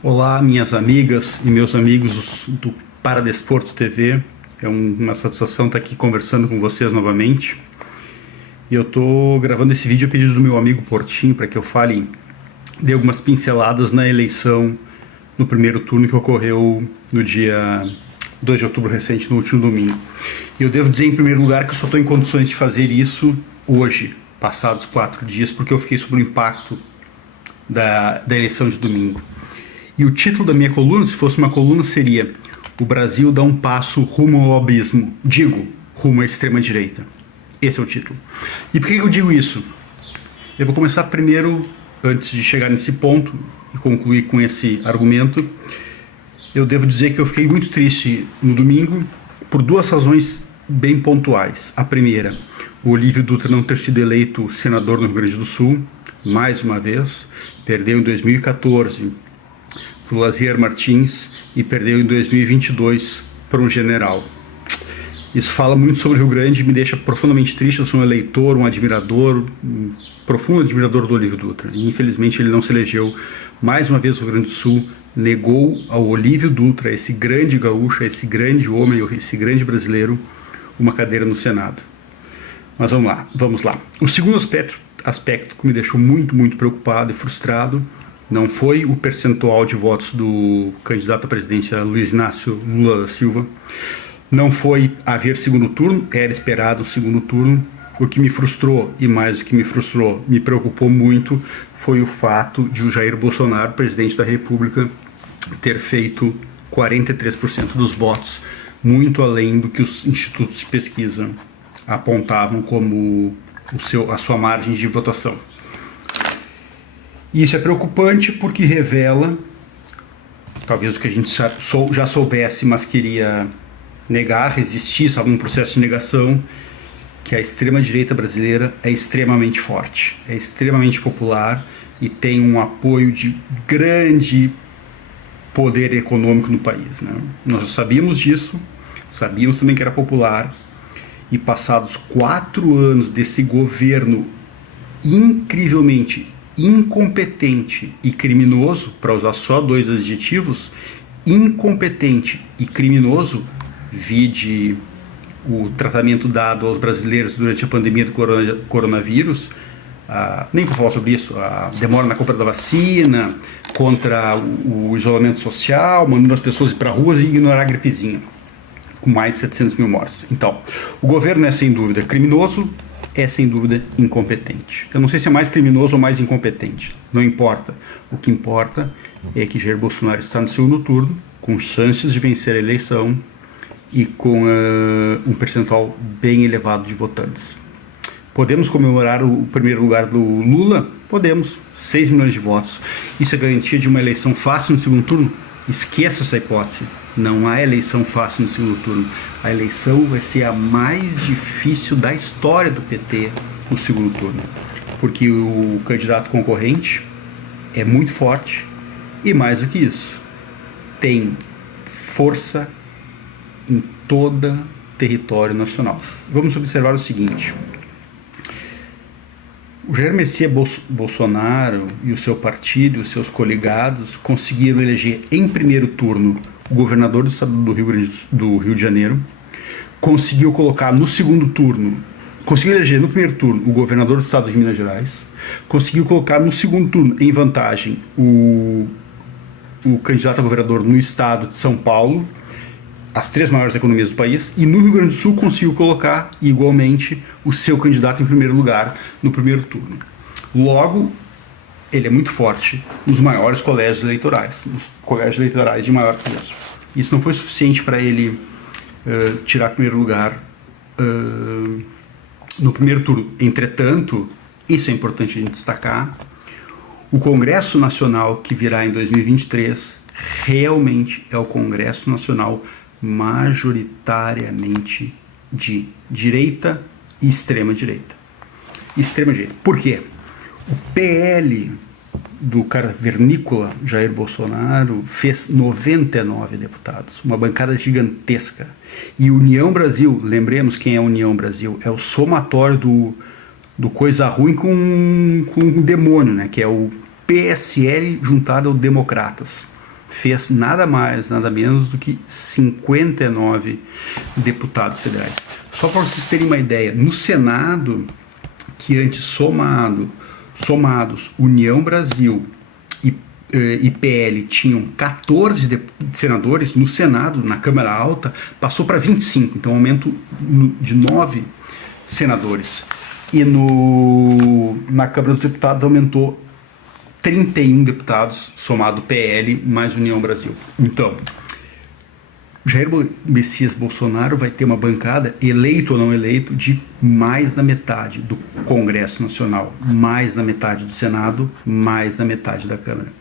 Olá, minhas amigas e meus amigos do Paradesporto TV. É uma satisfação estar aqui conversando com vocês novamente. E eu estou gravando esse vídeo a pedido do meu amigo Portinho para que eu fale de algumas pinceladas na eleição no primeiro turno que ocorreu no dia 2 de outubro recente, no último domingo. E eu devo dizer em primeiro lugar que eu só estou em condições de fazer isso hoje, passados 4 dias, porque eu fiquei sob o impacto da eleição de domingo. E o título da minha coluna, se fosse uma coluna, seria: O Brasil dá um passo rumo ao abismo, rumo à extrema-direita. Esse é o título. E por que eu digo isso? Eu vou começar primeiro, antes de chegar nesse ponto e concluir com esse argumento. Eu devo dizer que eu fiquei muito triste no domingo por duas razões bem pontuais. A primeira, o Olívio Dutra não ter sido eleito senador no Rio Grande do Sul, mais uma vez. Perdeu em 2014 para o Lazier Martins e perdeu em 2022 para um general. Isso fala muito sobre o Rio Grande e me deixa profundamente triste. Eu sou um eleitor, um admirador, um profundo admirador do Olívio Dutra. E infelizmente ele não se elegeu. Mais uma vez o Rio Grande do Sul negou ao Olívio Dutra, esse grande gaúcho, esse grande homem, esse grande brasileiro, uma cadeira no Senado. Mas vamos lá. O segundo aspecto que me deixou muito preocupado e frustrado não foi o percentual de votos do candidato à presidência Luiz Inácio Lula da Silva, não foi haver segundo turno, era esperado o segundo turno. O que me frustrou, e mais do que me frustrou, me preocupou muito, foi o fato de o Jair Bolsonaro, presidente da República, ter feito 43% dos votos, muito além do que os institutos de pesquisa apontavam como a sua margem de votação. E isso é preocupante porque revela, talvez o que a gente já soubesse, mas queria negar, resistir, estava num processo de negação, que a extrema-direita brasileira é extremamente forte, é extremamente popular e tem um apoio de grande poder econômico no país, né? Nós sabíamos disso, sabíamos também que era popular, e passados 4 anos desse governo incrivelmente incompetente e criminoso, para usar só 2 adjetivos, incompetente e criminoso, vide o tratamento dado aos brasileiros durante a pandemia do coronavírus, nem vou falar sobre isso, a demora na compra da vacina, contra o isolamento social, mandando as pessoas ir para a rua e ignorar a gripezinha, com mais de 700 mil mortos. Então, o governo é sem dúvida criminoso, é sem dúvida incompetente. Eu não sei se é mais criminoso ou mais incompetente, não importa. O que importa é que Jair Bolsonaro está no segundo turno, com chances de vencer a eleição e com um percentual bem elevado de votantes. Podemos comemorar o primeiro lugar do Lula? Podemos. 6 milhões de votos. Isso é garantia de uma eleição fácil no segundo turno? Esqueça essa hipótese. Não há eleição fácil no segundo turno. A eleição vai ser a mais difícil da história do PT no segundo turno. Porque o candidato concorrente é muito forte e, mais do que isso, tem força em todo território nacional. Vamos observar o seguinte: o Jair Messias Bolsonaro e o seu partido, os seus coligados, conseguiram eleger em primeiro turno o governador do estado do Rio de Janeiro, conseguiu colocar no segundo turno, conseguiu eleger no primeiro turno o governador do estado de Minas Gerais, conseguiu colocar no segundo turno em vantagem o candidato a governador no estado de São Paulo, as 3 maiores economias do país, e no Rio Grande do Sul conseguiu colocar igualmente o seu candidato em primeiro lugar no primeiro turno. Logo, ele é muito forte nos maiores colégios eleitorais, nos colégios eleitorais de maior peso. Isso não foi suficiente para ele tirar primeiro lugar no primeiro turno. Entretanto, isso é importante a gente destacar, o Congresso Nacional que virá em 2023 realmente é o Congresso Nacional majoritariamente de direita e extrema-direita. Extrema-direita. Por quê? O PL do cavernícola Jair Bolsonaro fez 99 deputados, uma bancada gigantesca. E União Brasil, lembremos quem é União Brasil, é o somatório do coisa ruim com o demônio, né? Que é o PSL juntado ao Democratas. fez nada mais, nada menos do que 59 deputados federais. Só para vocês terem uma ideia, no Senado, que antes somados União Brasil e PL tinham 14 senadores, no Senado, na Câmara Alta, passou para 25, então aumento de 9 senadores. E na Câmara dos Deputados aumentou 31 deputados, somado PL mais União Brasil. Então, Jair Messias Bolsonaro vai ter uma bancada, eleito ou não eleito, de mais da metade do Congresso Nacional, mais da metade do Senado, mais da metade da Câmara.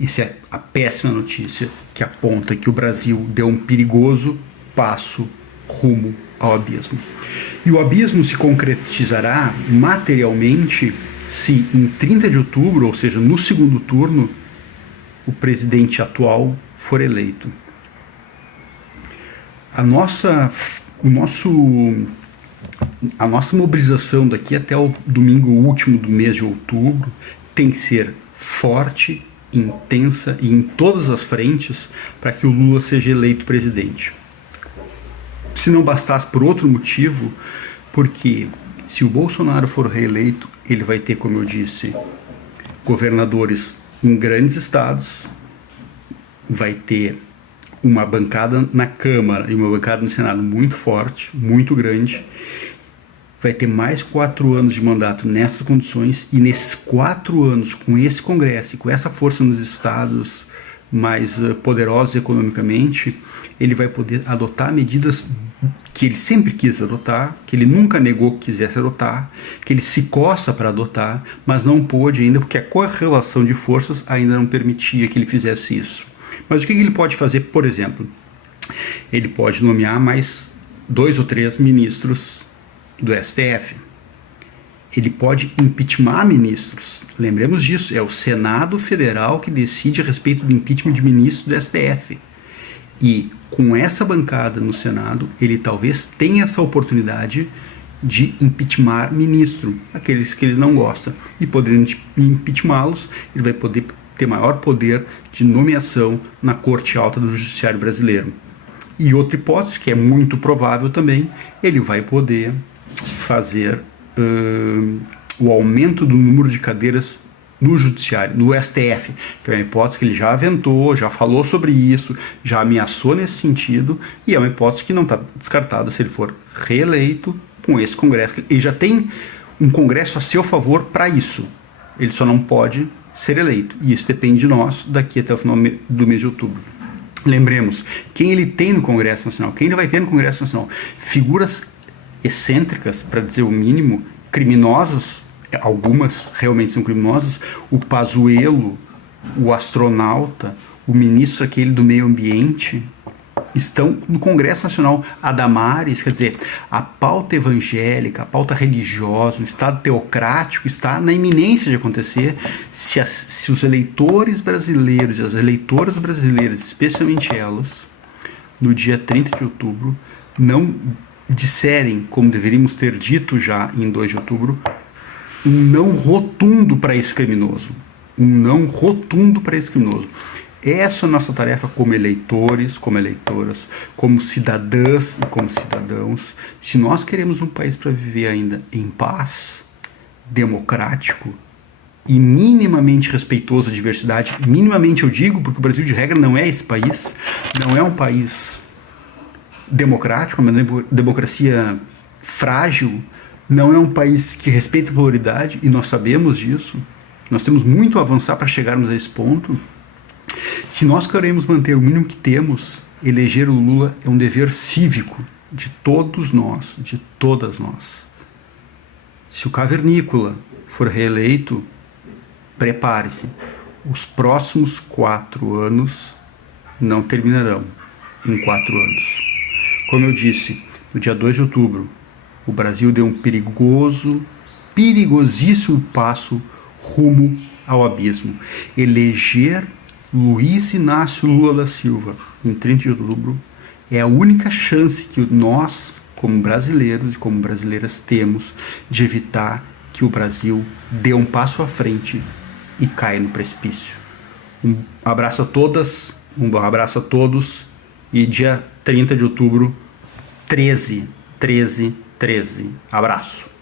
Isso é a péssima notícia que aponta que o Brasil deu um perigoso passo rumo ao abismo. E o abismo se concretizará materialmente se em 30 de outubro, ou seja, no segundo turno, o presidente atual for eleito. A nossa mobilização daqui até o domingo último do mês de outubro tem que ser forte, intensa e em todas as frentes para que o Lula seja eleito presidente. Se não bastasse por outro motivo, porque se o Bolsonaro for reeleito, ele vai ter, como eu disse, governadores em grandes estados, vai ter uma bancada na Câmara e uma bancada no Senado muito forte, muito grande, vai ter mais 4 anos de mandato nessas condições, e nesses 4 anos, com esse Congresso e com essa força nos estados mais poderosos economicamente, ele vai poder adotar medidas que ele sempre quis adotar, que ele nunca negou que quisesse adotar, que ele se coça para adotar, mas não pôde ainda, porque a correlação de forças ainda não permitia que ele fizesse isso. Mas o que ele pode fazer, por exemplo? Ele pode nomear mais 2 ou 3 ministros do STF. Ele pode impeachment ministros. Lembremos disso, é o Senado Federal que decide a respeito do impeachment de ministros do STF. E com essa bancada no Senado, ele talvez tenha essa oportunidade de impeachment ministro, aqueles que ele não gosta. E podendo impeachmá-los, ele vai poder ter maior poder de nomeação na Corte Alta do Judiciário Brasileiro. E outra hipótese, que é muito provável também, ele vai poder fazer o aumento do número de cadeiras no Judiciário, no STF, que é uma hipótese que ele já aventou, já falou sobre isso, já ameaçou nesse sentido, e é uma hipótese que não está descartada se ele for reeleito com esse Congresso. Ele já tem um Congresso a seu favor para isso, ele só não pode ser eleito, e isso depende de nós daqui até o final do mês de outubro. Lembremos, quem ele tem no Congresso Nacional, quem ele vai ter no Congresso Nacional? Figuras excêntricas, para dizer o mínimo, criminosas, algumas realmente são criminosas, o Pazuello, o astronauta, o ministro aquele do meio ambiente, estão no Congresso Nacional. A Damares, quer dizer, a pauta evangélica, a pauta religiosa, o Estado teocrático está na iminência de acontecer se os eleitores brasileiros e as eleitoras brasileiras, especialmente elas, no dia 30 de outubro, não disserem, como deveríamos ter dito já em 2 de outubro, um não rotundo para esse criminoso. Um não rotundo para esse criminoso. Essa é a nossa tarefa como eleitores, como eleitoras, como cidadãs e como cidadãos. Se nós queremos um país para viver ainda em paz, democrático e minimamente respeitoso à diversidade, minimamente eu digo, porque o Brasil de regra não é esse país, não é um país democrático, uma democracia frágil, não é um país que respeita a pluralidade, e nós sabemos disso. Nós temos muito a avançar para chegarmos a esse ponto. Se nós queremos manter o mínimo que temos, eleger o Lula é um dever cívico de todos nós, de todas nós. Se o cavernícola for reeleito, prepare-se. Os próximos 4 anos não terminarão em 4 anos. Como eu disse, no dia 2 de outubro, o Brasil deu um perigosíssimo passo rumo ao abismo. Eleger Luiz Inácio Lula da Silva em 30 de outubro é a única chance que nós, como brasileiros e como brasileiras, temos de evitar que o Brasil dê um passo à frente e caia no precipício. Um abraço a todas, um abraço a todos. E dia 30 de outubro, 13. Abraço.